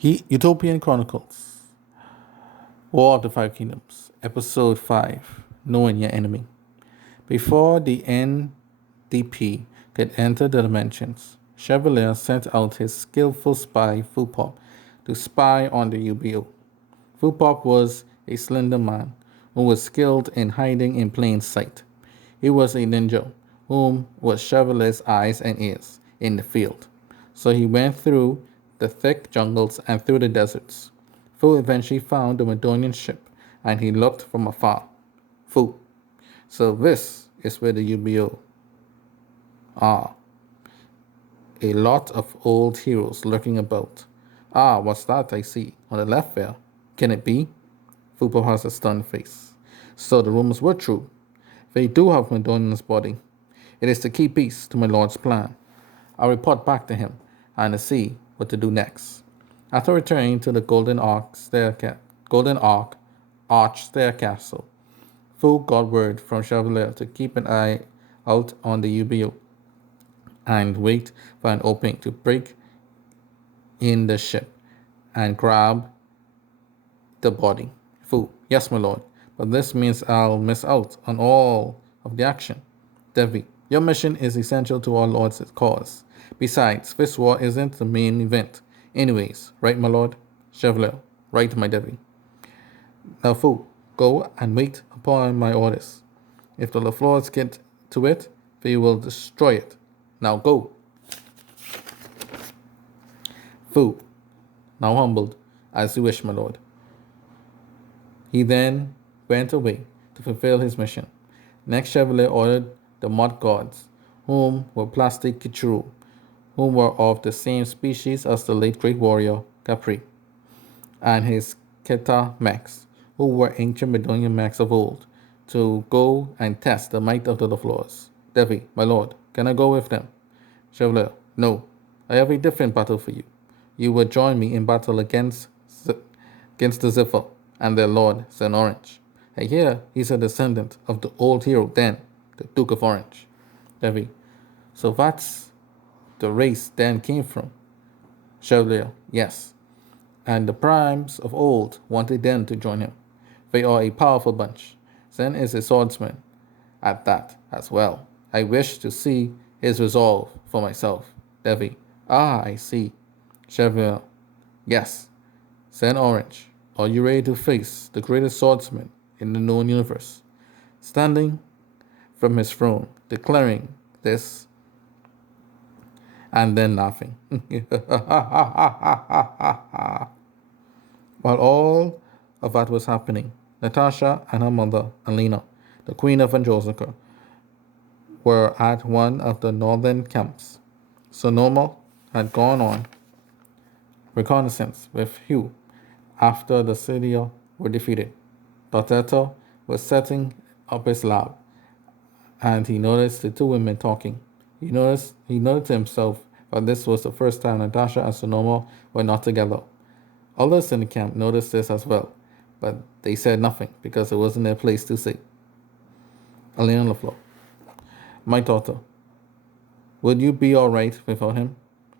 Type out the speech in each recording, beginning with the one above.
Utopian Chronicles, War of the Five Kingdoms, Episode 5, Knowing Your Enemy. Before the NDP could enter the dimensions, Chavlier sent out his skillful spy, Fupop, to spy on the UBO. Fupop was a slender man who was skilled in hiding in plain sight. He was a ninja, whom was Chevalier's eyes and ears in the field. So he went through the thick jungles and through the deserts. Fu eventually found the Madonian ship, and he looked from afar. Fu. So this is where the UBO are. A lot of old heroes lurking about. Ah, what's that I see on the left there? Can it be? Fupo has a stunned face. So the rumors were true. They do have Madonian's body. It is the key piece to my lord's plan. I'll report back to him and see what to do next. After returning to the Golden Arch Staircastle, Fu got word from Chavlier to keep an eye out on the UBO and wait for an opening to break in the ship and grab the body. Fu, yes, my lord, but this means I'll miss out on all of the action. Devi, your mission is essential to our lord's cause. Besides, this war isn't the main event. Anyways, right, my lord? Chavlier, right, my Devi. Now, Fu, go and wait upon my orders. If the LaFleurs get to it, they will destroy it. Now go. Fu, now humbled, as you wish, my lord. He then went away to fulfill his mission. Next, Chavlier ordered the Mott Gaurds, whom were plastic Kichuru, whom were of the same species as the late great warrior Capri, and his Kinta Mechs, who were ancient Madonian Mechs of old, to go and test the might of the LaFleurs. Devi, my lord, can I go with them? Chavlier, no, I have a different battle for you. You will join me in battle against the Zephyr and their lord, Zen Orange. I hear he's a descendant of the old hero Dan, the Duke of Orange. Devi, so that's the race Dan came from. Chavlier, yes. And the primes of old wanted Dan to join him. They are a powerful bunch. Zen is a swordsman at that as well. I wish to see his resolve for myself. Devi, ah, I see. Chavlier, yes. Zen Orange, are you ready to face the greatest swordsman in the known universe? Standing from his throne, declaring this, and then laughing. While all of that was happening, Natasha and her mother, Alina, the queen of Androsica, were at one of the northern camps. Sonoma had gone on reconnaissance with Hugh after the Cilia were defeated. Dotteto was setting up his lab, and he noticed the two women talking. He noted to himself that this was the first time Natasha and Sonoma were not together. Others in the camp noticed this as well, but they said nothing because it wasn't their place to say. Elena LaFleur, my daughter, would you be all right without him?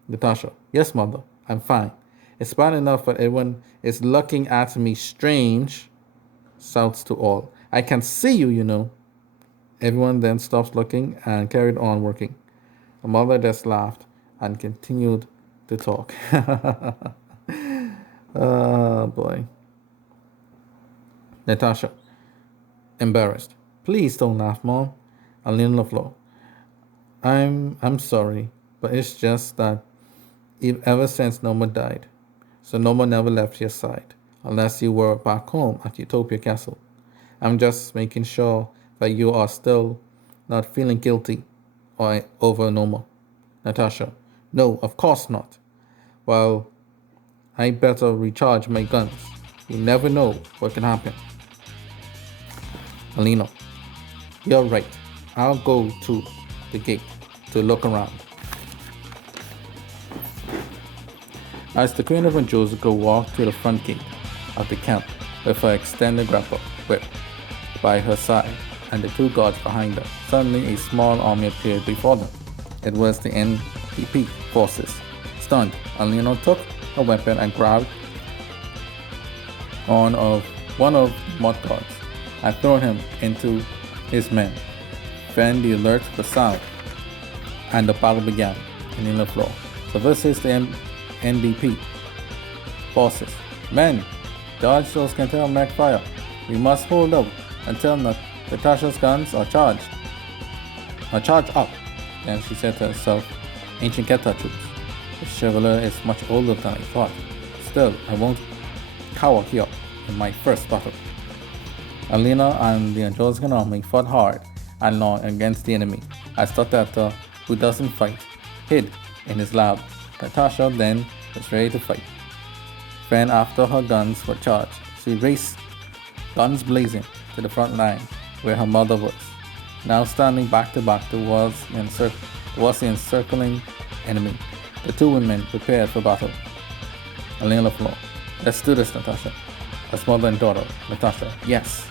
Natasha, yes, mother, I'm fine. It's bad enough that everyone is looking at me strange. Shouts to all. I can see you, you know. Everyone then stopped looking and carried on working. The mother just laughed and continued to talk. Oh boy. Natasha, embarrassed. Please don't laugh, Mom. Alina LaFleur. I'm sorry, but it's just that ever since Noma died, so Noma never left your side, unless you were back home at Utopia Castle. I'm just making sure that you are still not feeling guilty or over Noma. Natasha, no, of course not. Well, I better recharge my guns. You never know what can happen. Alina, you're right. I'll go to the gate to look around. As the Queen of Androsica walked to the front gate of the camp with her extended grapple whip by her side and the two guards behind her, suddenly a small army appeared before them. It was the NDP forces. Stunned, Alina took her weapon and grabbed one of Mott Gaurds and thrown him into his men. Then the alert was sound, and the battle began in the floor. So this is the NDP forces. Men, dodge those Kinta Mech fire. We must hold out until Natasha's guns are charged up. Then she said to herself, ancient Kinta troops. The Chavlier is much older than I thought. Still, I won't cower here in my first battle. Alina and the Androsican army fought hard and long against the enemy, as Dr. who doesn't fight, hid in his lab. Natasha then was ready to fight. Then after her guns were charged, she raced, guns blazing, to the front line where her mother was, now standing back to back towards the encircling enemy. The two women prepared for battle. Alina floor. Let's do this, Natasha. As mother and daughter. Natasha. Yes.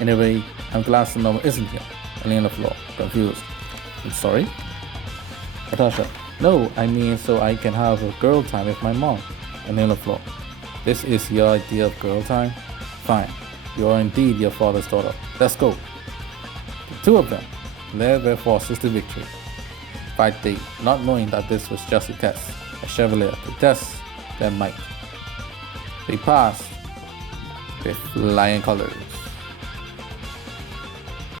Anyway, I'm glad Sonoma isn't here. Alina floor. Confused. I'm sorry? Natasha. No, I mean so I can have a girl time with my mom. Alina floor. This is your idea of girl time? Fine. You are indeed your father's daughter. Let's go. The two of them led their forces to victory. Fight they, not knowing that this was just a test, a Chavlier to test their might. They passed with flying colors.